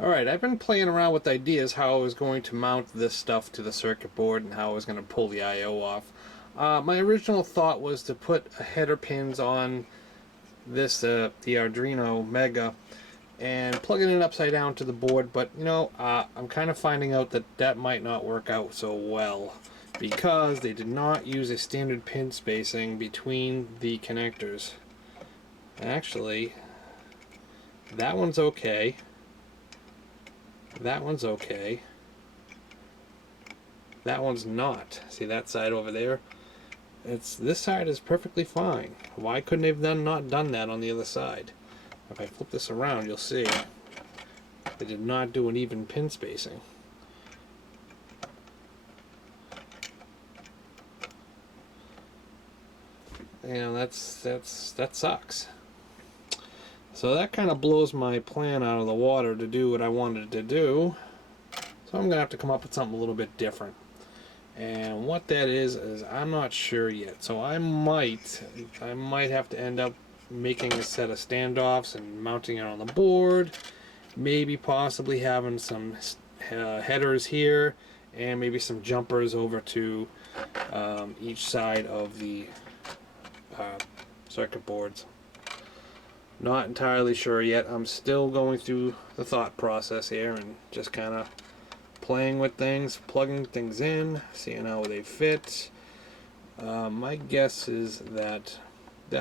Alright, I've been playing around with ideas how I was going to mount this stuff to the circuit board and how I was going to pull the I/O off. My original thought was to put header pins on this, the Arduino Mega, and plug it in upside down to the board, but you know, I'm kind of finding out that that might not work out so well because they did not use a standard pin spacing between the connectors. Actually, that one's okay. That one's okay. That one's not. See that side over there? This side is perfectly fine. Why couldn't they have not done that on the other side? If I flip this around, you'll see they did not do an even pin spacing. You know, that sucks. So that kind of blows my plan out of the water to do what I wanted to do. So I'm going to have to come up with something a little bit different. And what that is I'm not sure yet. So I might have to end up making a set of standoffs and mounting it on the board. Maybe possibly having some headers here and maybe some jumpers over to each side of the circuit boards. Not entirely sure yet. I'm still going through the thought process here and just kind of playing with things, plugging things in, seeing how they fit. My guess is that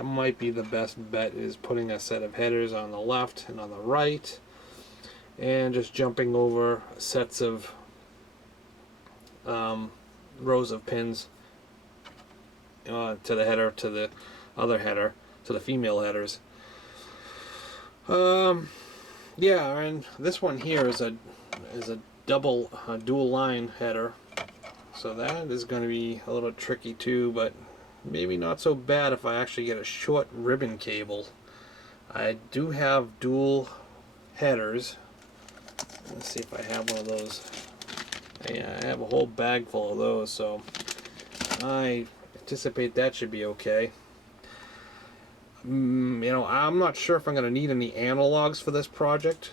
might be the best bet, is putting a set of headers on the left and on the right and just jumping over sets of rows of pins to the header, to the other header, to the female headers. Yeah, and this one here is a dual line header, so that is going to be a little tricky too, but maybe not so bad if I actually get a short ribbon cable. I do have dual headers. Let's see if I have one of those. Yeah, I have a whole bag full of those, so I anticipate that should be okay. You know, I'm not sure if I'm going to need any analogs for this project,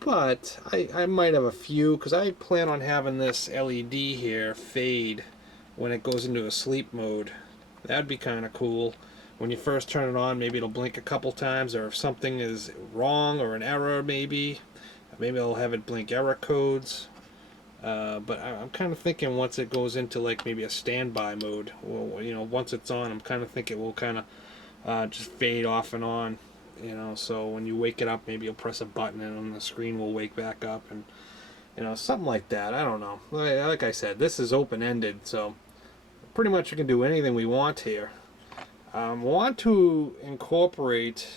but I might have a few, because I plan on having this LED here fade when it goes into a sleep mode. That'd be kind of cool. When you first turn it on, maybe it'll blink a couple times, or if something is wrong or an error, maybe I'll have it blink error codes. But I'm kind of thinking once it goes into like maybe a standby mode, well, you know, once it's on, I'm kind of thinking it will kind of just fade off and on, you know, so when you wake it up, maybe you'll press a button and the screen will wake back up, and you know, something like that. I don't know. Like I said, this is open-ended, so pretty much we can do anything we want here. Want to incorporate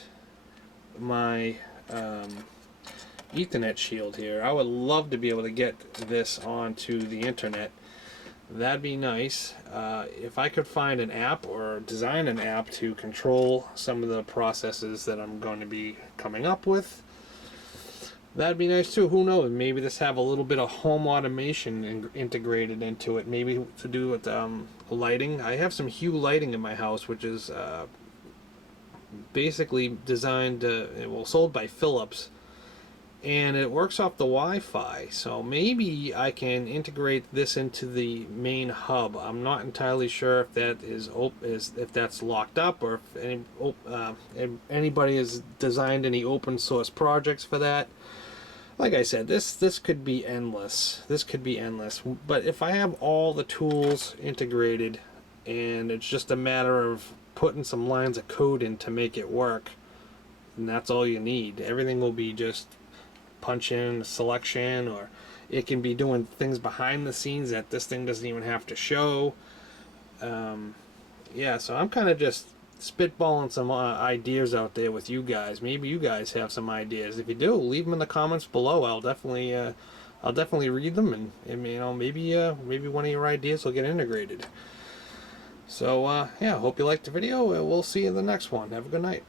my Ethernet shield here. I would love to be able to get this onto the internet. That'd be nice. If I could find an app or design an app to control some of the processes that I'm going to be coming up with, that'd be nice too. Who knows? Maybe this have a little bit of home automation integrated into it. Maybe to do with lighting. I have some Hue lighting in my house, which is basically designed, sold by Philips, and it works off the Wi-Fi, so maybe I can integrate this into the main hub. I'm not entirely sure if that if that's locked up, or if anybody has designed any open source projects for that. Like I said, this could be endless. This could be endless. But if I have all the tools integrated, and it's just a matter of putting some lines of code in to make it work, and that's all you need. Everything will be just punch in selection, or it can be doing things behind the scenes that this thing doesn't even have to show. Yeah, so I'm kind of just spitballing some ideas out there with you guys. Maybe you guys have some ideas. If you do, leave them in the comments below. I'll definitely read them, and you know, maybe one of your ideas will get integrated. So yeah, hope you liked the video. We'll see you in the next one. Have a good night.